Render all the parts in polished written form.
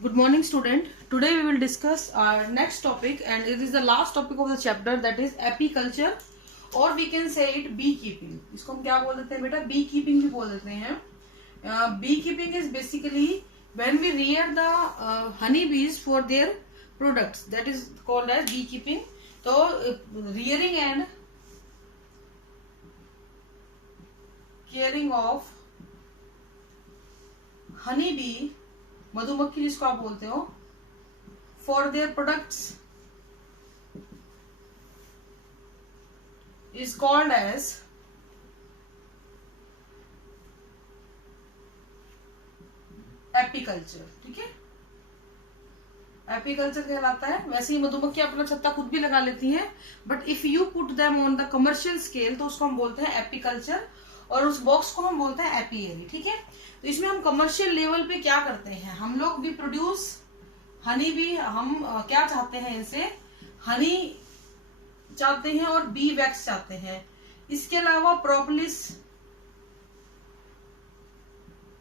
Good morning, student. Today we will discuss our next topic, and it is the last topic of the chapter, that is apiculture, or we can say it beekeeping. इसको हम क्या बोल देते हैं बेटा? Beekeeping भी बोल देते हैं. Beekeeping is basically when we rear the honeybees for their products. That is called as beekeeping. तो rearing and caring of honeybee, मधुमक्खी जिसको आप बोलते हो, for their products is called as apiculture. ठीक है, एपीकल्चर कहलाता है. वैसे ही मधुमक्खी अपना छत्ता खुद भी लगा लेती हैं, but if you put them on the commercial scale तो उसको हम बोलते हैं एपीकल्चर, और उस बॉक्स को हम बोलते हैं एपीएरी. ठीक है, तो इसमें हम कमर्शियल लेवल पे क्या करते हैं, हम लोग भी प्रोड्यूस हनी भी, हम क्या चाहते हैं, इनसे हनी चाहते हैं और बी वैक्स चाहते हैं. इसके अलावा प्रोपोलिस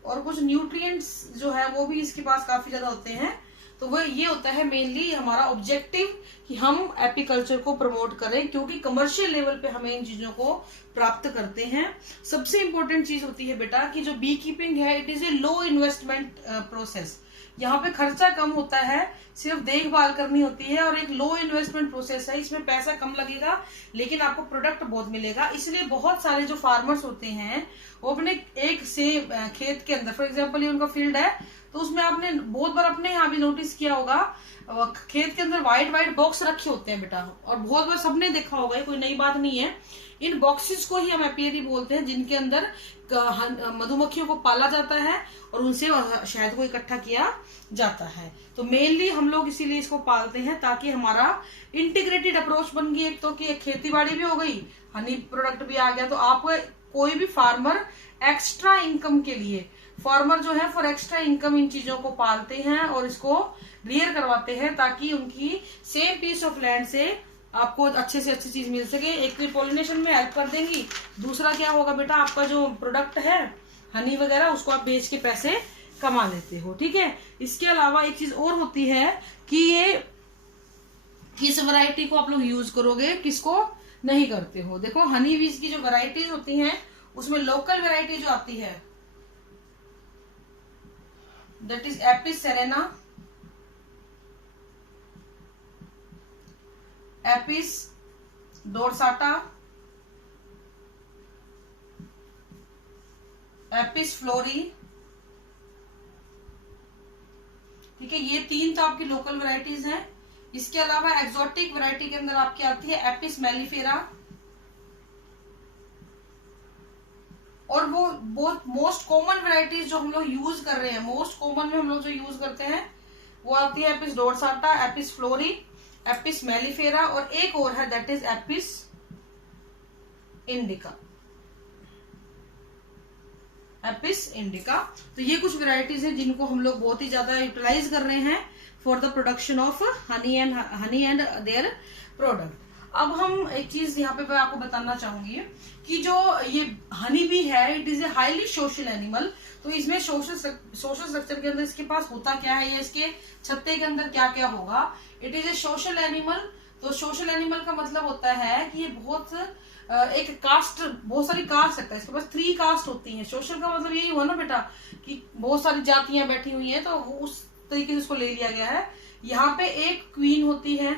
और कुछ न्यूट्रिएंट्स जो है वो भी इसके पास काफी ज्यादा होते हैं. तो वो ये होता है मेनली हमारा ऑब्जेक्टिव कि हम एपीकल्चर को प्रमोट करें, क्योंकि कमर्शियल लेवल पे हमें इन चीजों को प्राप्त करते हैं. सबसे इंपॉर्टेंट चीज होती है बेटा कि जो बी कीपिंग है, it is a low investment process. यहाँ पे खर्चा कम होता है, सिर्फ देखभाल करनी होती है, और एक लो इन्वेस्टमेंट प्रोसेस है. इसमें पैसा कम लगेगा लेकिन आपको प्रोडक्ट बहुत मिलेगा. इसलिए बहुत सारे जो फार्मर्स होते हैं वो अपने एक से खेत के अंदर, फॉर एग्जाम्पल ये उनका फील्ड है, तो उसमें आपने बहुत बार अपने यहाँ भी नोटिस किया होगा, खेत के अंदर व्हाइट बॉक्स रखे होते हैं बेटा, और बहुत बार सबने देखा होगा, ये कोई नई बात नहीं है. इन बॉक्सेस को ही हम एपियरी बोलते हैं, जिनके अंदर मधुमक्खियों को पाला जाता है और उनसे शहद को इकट्ठा किया जाता है. तो मेनली हम लोग इसीलिए इसको पालते हैं ताकि हमारा इंटीग्रेटेड अप्रोच बन गई. एक तो कि खेती बाड़ी भी हो गई, हनी प्रोडक्ट भी आ गया. तो आपको कोई भी फार्मर एक्स्ट्रा इनकम के लिए, फार्मर जो है फॉर एक्स्ट्रा इनकम इन चीजों को पालते हैं और इसको रियर करवाते हैं, ताकि उनकी सेम पीस ऑफ लैंड से आपको अच्छे से अच्छी चीज मिल सके. एक तो पॉलिनेशन में हेल्प कर देंगी, दूसरा क्या होगा बेटा, आपका जो प्रोडक्ट है हनी वगैरह उसको आप बेच के पैसे कमा लेते हो. ठीक है, इसके अलावा एक चीज और होती है कि ये किस वैरायटी को आप लोग यूज करोगे, किसको नहीं करते हो. देखो हनी बीज की जो वैरायटीज होती हैं उसमें लोकल वैरायटी जो आती है that is Apis cerana, Apis dorsata, Apis florea. ठीक है, ये तीन तो आपकी लोकल वैरायटीज हैं. इसके अलावा एक्सोटिक वैरायटी के अंदर आपकी आती है एपिस मेलिफेरा, और वो बहुत मोस्ट कॉमन वैरायटीज जो हम लोग यूज कर रहे हैं, मोस्ट कॉमन में हम लोग जो यूज करते हैं वो आती है Apis dorsata, Apis florea, Apis mellifera, और एक और है that is Apis indica. Apis indica. तो ये कुछ वैरायटीज हैं जिनको हम लोग बहुत ही ज्यादा यूटिलाइज कर रहे हैं for the production of honey and their product. अब हम एक चीज यहाँ पे मैं आपको बताना चाहूंगी कि जो ये हनी बी है, it is a highly social animal. तो इसमें सोशल स्ट्रक्चर के अंदर इसके पास होता क्या है, या इसके छत्ते के अंदर क्या क्या होगा. It is a social animal. तो सोशल एनिमल का मतलब होता है कि ये बहुत एक कास्ट, बहुत सारी कास्ट सकता है, इसके पास 3 कास्ट होती हैं. सोशल का मतलब यही हुआ ना बेटा कि बहुत सारी जातियां बैठी हुई हैं, तो उस तरीके से उसको ले लिया गया है. यहाँ पे एक क्वीन होती है,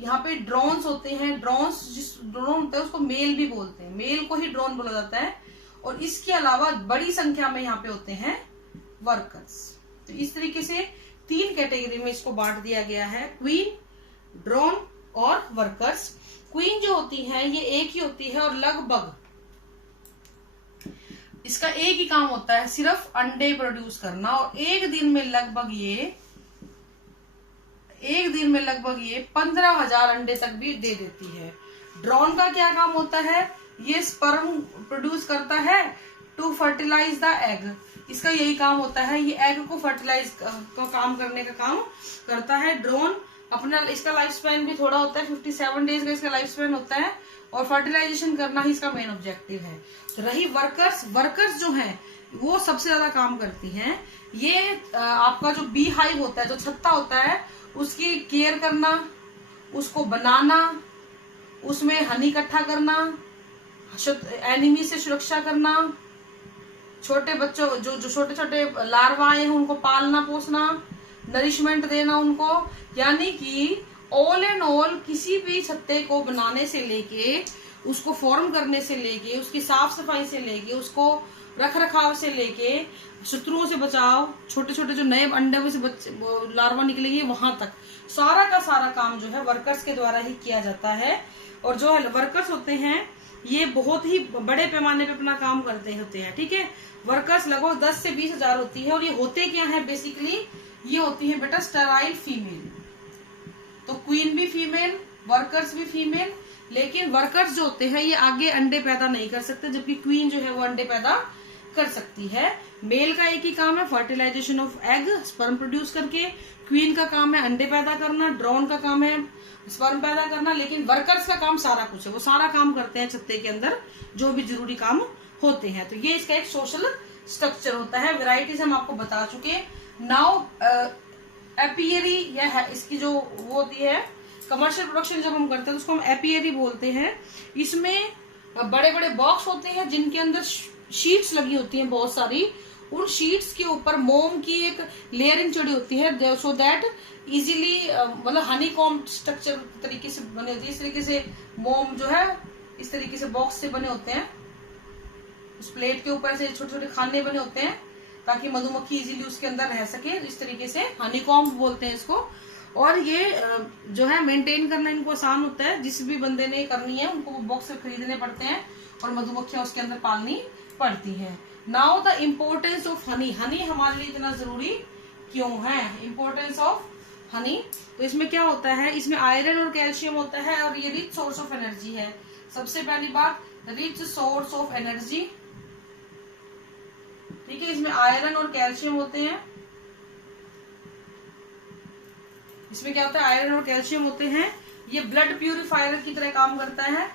यहाँ पे ड्रोन्स होते हैं. ड्रोन्स, जिस ड्रोन होता है उसको मेल भी बोलते हैं, मेल को ही ड्रोन बोला जाता है. और इसके अलावा बड़ी संख्या में यहाँ पे होते हैं वर्कर्स. तो इस तरीके से 3 कैटेगरी में इसको बांट दिया गया है, क्वीन, ड्रोन और वर्कर्स. क्वीन जो होती है ये एक ही होती है और लगभग इसका एक ही काम होता है, सिर्फ अंडे प्रोड्यूस करना, और एक दिन में लगभग ये 15,000 अंडे तक भी दे देती है. ड्रोन का क्या काम होता है, ये स्पर्म प्रोड्यूस करता है टू फर्टिलाइज द एग. इसका यही काम होता है, ये एग को फर्टिलाइज का काम करने का काम करता है ड्रोन. अपना इसका लाइफ स्पैन भी थोड़ा होता है, 57 डेज का इसका लाइफ स्पैन होता है, और फर्टिलाइजेशन करना ही इसका मेन ऑब्जेक्टिव है. तो रही वर्कर्स, वर्कर्स जो हैं वो सबसे ज्यादा काम करती हैं। ये आपका जो बी हाइव होता है, जो छत्ता होता है, उसकी केयर करना, उसको बनाना, उसमें हनी इकट्ठा करना, एनिमी से सुरक्षा करना, छोटे बच्चों जो छोटे छोटे लार्वा हैं उनको पालना पोसना, नरिशमेंट देना उनको। यानी कि ऑल एंड ऑल किसी भी छत्ते को बनाने से लेके, उसको फॉर्म करने से लेके, उसकी साफ सफाई से लेके, उसको रख रखाव से लेके, शत्रुओं से बचाव, छोटे छोटे जो नए अंडे में से लार्वा निकलेगी वहां तक, सारा का सारा काम जो है वर्कर्स के द्वारा ही किया जाता है। और जो है वर्कर्स होते हैं ये बहुत ही बड़े पैमाने पे अपना काम करते होते हैं। ठीक है, वर्कर्स लगभग 10 से 20 हजार होती है। और ये होते क्या है बेसिकली, ये होती है बेटा स्टेराइल फीमेल। तो क्वीन भी फीमेल, वर्कर्स भी फीमेल, लेकिन वर्कर्स जो होते हैं ये आगे अंडे पैदा नहीं कर सकते, जबकि क्वीन जो है वो अंडे पैदा कर सकती है। मेल का एक ही काम है fertilisation of egg, sperm produce करके। क्वीन का काम है अंडे पैदा करना, ड्रोन का काम है स्पर्म पैदा करना। लेकिन वर्कर्स का काम सारा कुछ है, वो सारा काम करते हैं छत्ते के अंदर जो भी जरूरी काम होते हैं। तो ये इसका एक सोशल स्ट्रक्चर होता है। वेराइटीज हम आपको बता चुके। नाउ एपियरी या इसकी जो वो होती है कमर्शियल प्रोडक्शन जब हम करते हैं तो उसको हम एपियरी बोलते हैं। इसमें बड़े बड़े बॉक्स होते हैं जिनके अंदर शीट्स लगी होती हैं बहुत सारी। उन शीट्स के ऊपर मोम की एक लेयरिंग चढ़ी होती है, सो दैट इजीली मतलब हनी कॉम्ब स्ट्रक्चर तरीके से बने होती है। इस तरीके से मोम जो है इस तरीके से बॉक्स से बने होते हैं। उस प्लेट के ऊपर से छोटे छोटे खाने बने होते हैं ताकि मधुमक्खी इजीली उसके अंदर रह सके। इस तरीके से हनी कॉम्ब बोलते हैं इसको। और ये जो है मेंटेन करना इनको आसान होता है। जिस भी बंदे ने करनी है उनको वो बॉक्स खरीदने पड़ते हैं और मधुमक्खियां उसके अंदर पालनी पड़ती है। Now the importance of Honey. Honey हमारे लिए इतना जरूरी क्यों है? इम्पोर्टेंस ऑफ हनी, तो इसमें क्या होता है, इसमें आयरन और कैल्शियम होता है और ये रिच सोर्स ऑफ एनर्जी है। सबसे पहली बात, रिच सोर्स ऑफ एनर्जी। ठीक है, इसमें आयरन और कैल्शियम होते हैं। इसमें क्या होता है, आयरन और कैल्शियम होते हैं। ये ब्लड प्यूरिफायर की तरह काम करता है,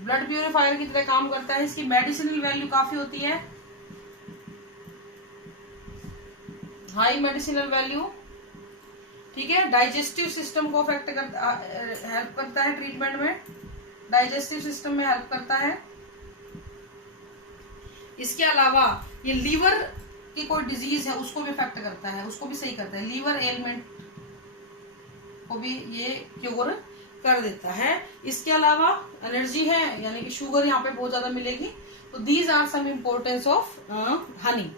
ब्लड प्यूरिफायर की तरह काम करता है। इसकी मेडिसिनल वैल्यू काफी होती है, हाई मेडिसिनल वैल्यू। ठीक है, डाइजेस्टिव सिस्टम को अफेक्ट करता, हेल्प करता है ट्रीटमेंट में, डाइजेस्टिव सिस्टम में हेल्प करता है। इसके अलावा ये लीवर की कोई डिजीज है उसको भी इफेक्ट करता है, उसको भी सही करता है। लीवर एलिमेंट को भी ये क्योर कर देता है। इसके अलावा एनर्जी है, यानी कि शुगर यहाँ पे बहुत ज्यादा मिलेगी। तो these are some importance of honey.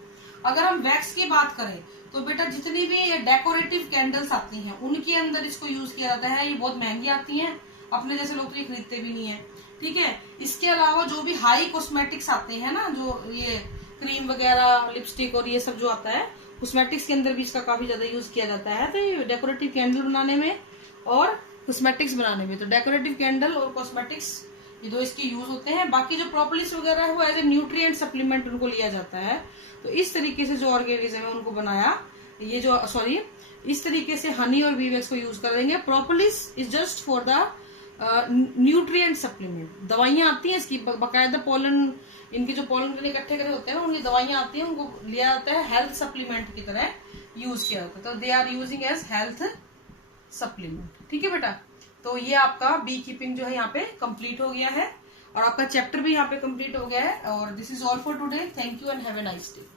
अगर हम वैक्स की बात करें तो बेटा जितनी भी ये डेकोरेटिव कैंडल्स आती हैं उनके अंदर इसको यूज किया जाता है। ये बहुत महंगी आती हैं, अपने जैसे लोग तो ये खरीदते भी नहीं है। ठीक है, इसके अलावा जो भी हाई कॉस्मेटिक्स आते हैं ना, जो ये क्रीम वगैरह, लिपस्टिक और ये सब जो आता है, कॉस्मेटिक्स के अंदर भी इसका काफी ज्यादा यूज किया जाता है। तो ये डेकोरेटिव कैंडल बनाने में और कॉस्मेटिक्स बनाने में, तो डेकोरेटिव कैंडल और कॉस्मेटिक्स ये दो इसके यूज होते हैं। बाकी जो प्रोपोलिस वगैरह है वो एज ए न्यूट्रिएंट सप्लीमेंट उनको लिया जाता है। तो इस तरीके से जो ऑर्गेनिज्म है उनको बनाया, ये जो सॉरी इस तरीके से हनी और वीवैक्स को यूज करेंगे। Propolis is just for the nutrient supplement. दवाइयां आती हैं इसकी बाकायदा, पोलन इनके जो पोलन के लिए इकट्ठे करे होते हैं ना, उनकी दवाइयां आती हैं, उनको लिया जाता है हेल्थ सप्लीमेंट की तरह यूज किया जाता है। तो they are using as health supplement. ठीक है बेटा, तो ये आपका बी कीपिंग जो है यहाँ पे कंप्लीट हो गया है और आपका चैप्टर भी यहाँ पे कंप्लीट हो गया है। और this is all for today. Thank you and have a nice day.